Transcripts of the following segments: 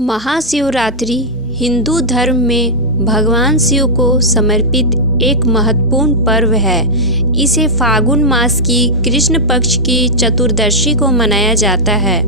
महाशिवरात्रि हिंदू धर्म में भगवान शिव को समर्पित एक महत्वपूर्ण पर्व है। इसे फागुन मास की कृष्ण पक्ष की चतुर्दशी को मनाया जाता है।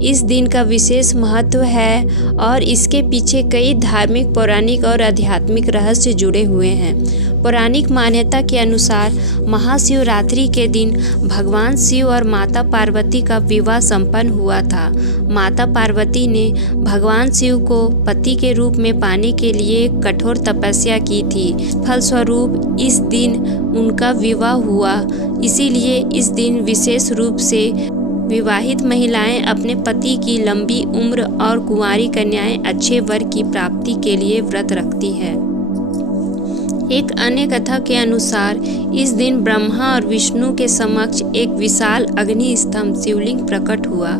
इस दिन का विशेष महत्व है और इसके पीछे कई धार्मिक, पौराणिक और आध्यात्मिक रहस्य जुड़े हुए हैं। पौराणिक मान्यता के अनुसार महाशिवरात्रि के दिन भगवान शिव और माता पार्वती का विवाह संपन्न हुआ था। माता पार्वती ने भगवान शिव को पति के रूप में पाने के लिए कठोर तपस्या की थी। फलस्वरूप इस दिन उनका विवाह हुआ। इसीलिए इस दिन विशेष रूप से विवाहित महिलाएं अपने पति की लंबी उम्र और कुंवारी कन्याएं अच्छे वर की प्राप्ति के लिए व्रत रखती है। एक अन्य कथा के अनुसार इस दिन ब्रह्मा और विष्णु के समक्ष एक विशाल अग्नि स्तंभ शिवलिंग प्रकट हुआ।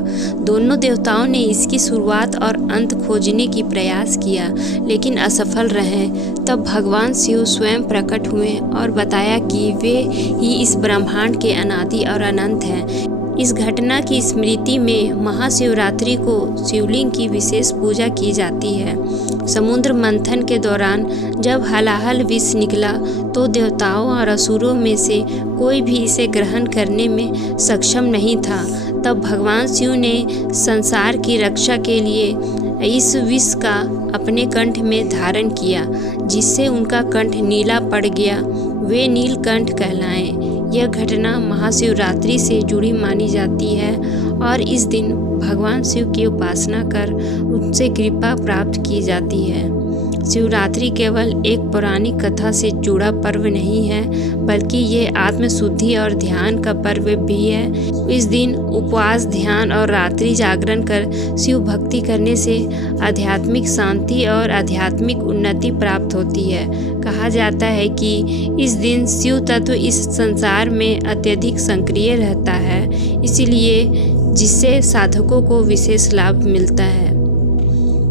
दोनों देवताओं ने इसकी शुरुआत और अंत खोजने की प्रयास किया, लेकिन असफल रहे। तब भगवान शिव स्वयं प्रकट हुए और बताया कि वे ही इस ब्रह्मांड के अनादि और अनंत हैं। इस घटना की स्मृति में महाशिवरात्रि को शिवलिंग की विशेष पूजा की जाती है। समुद्र मंथन के दौरान जब हलाहल विष निकला तो देवताओं और असुरों में से कोई भी इसे ग्रहण करने में सक्षम नहीं था। तब भगवान शिव ने संसार की रक्षा के लिए इस विष का अपने कंठ में धारण किया, जिससे उनका कंठ नीला पड़ गया। वे नीलकंठ कहलाए। यह घटना महाशिवरात्रि से जुड़ी मानी जाती है और इस दिन भगवान शिव की उपासना कर उनसे कृपा प्राप्त की जाती है। शिवरात्रि केवल एक पौराणिक कथा से जुड़ा पर्व नहीं है, बल्कि ये आत्मशुद्धि और ध्यान का पर्व भी है। इस दिन उपवास, ध्यान और रात्रि जागरण कर शिव भक्ति करने से आध्यात्मिक शांति और आध्यात्मिक उन्नति प्राप्त होती है। कहा जाता है कि इस दिन शिव तत्व इस संसार में अत्यधिक सक्रिय रहता है, इसलिए जिससे साधकों को विशेष लाभ मिलता है।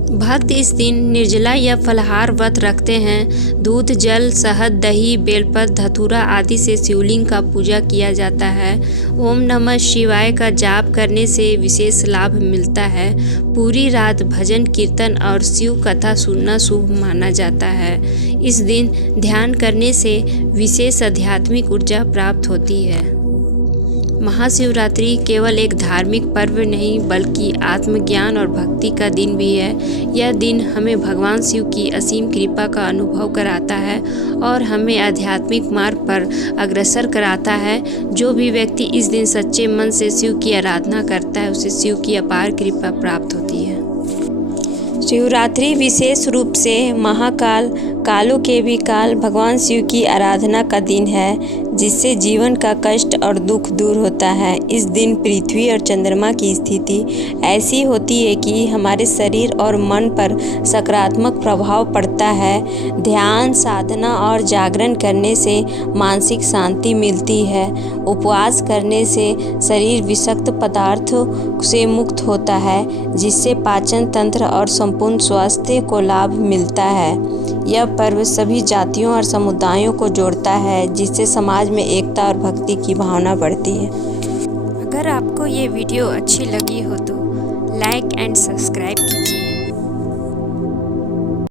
भक्त इस दिन निर्जला या फलाहार व्रत रखते हैं। दूध, जल, शहद, दही, बेलपत्र, धतूरा आदि से शिवलिंग का पूजा किया जाता है। ओम नमः शिवाय का जाप करने से विशेष लाभ मिलता है। पूरी रात भजन, कीर्तन और शिव कथा सुनना शुभ माना जाता है। इस दिन ध्यान करने से विशेष आध्यात्मिक ऊर्जा प्राप्त होती है। महाशिवरात्रि केवल एक धार्मिक पर्व नहीं, बल्कि आत्मज्ञान और भक्ति का दिन भी है। यह दिन हमें भगवान शिव की असीम कृपा का अनुभव कराता है और हमें आध्यात्मिक मार्ग पर अग्रसर कराता है। जो भी व्यक्ति इस दिन सच्चे मन से शिव की आराधना करता है, उसे शिव की अपार कृपा प्राप्त होती है। शिवरात्रि विशेष रूप से महाकाल, कालों के भी काल भगवान शिव की आराधना का दिन है, जिससे जीवन का कष्ट और दुख दूर होता है। इस दिन पृथ्वी और चंद्रमा की स्थिति ऐसी होती है कि हमारे शरीर और मन पर सकारात्मक प्रभाव पड़ता है। ध्यान, साधना और जागरण करने से मानसिक शांति मिलती है। उपवास करने से शरीर विषाक्त पदार्थों से मुक्त होता है, जिससे पाचन तंत्र और संपूर्ण स्वास्थ्य को लाभ मिलता है। यह पर्व सभी जातियों और समुदायों को जोड़ता है, जिससे समाज में एकता और भक्ति की भावना बढ़ती है। अगर आपको ये वीडियो अच्छी लगी हो तो लाइक एंड सब्सक्राइब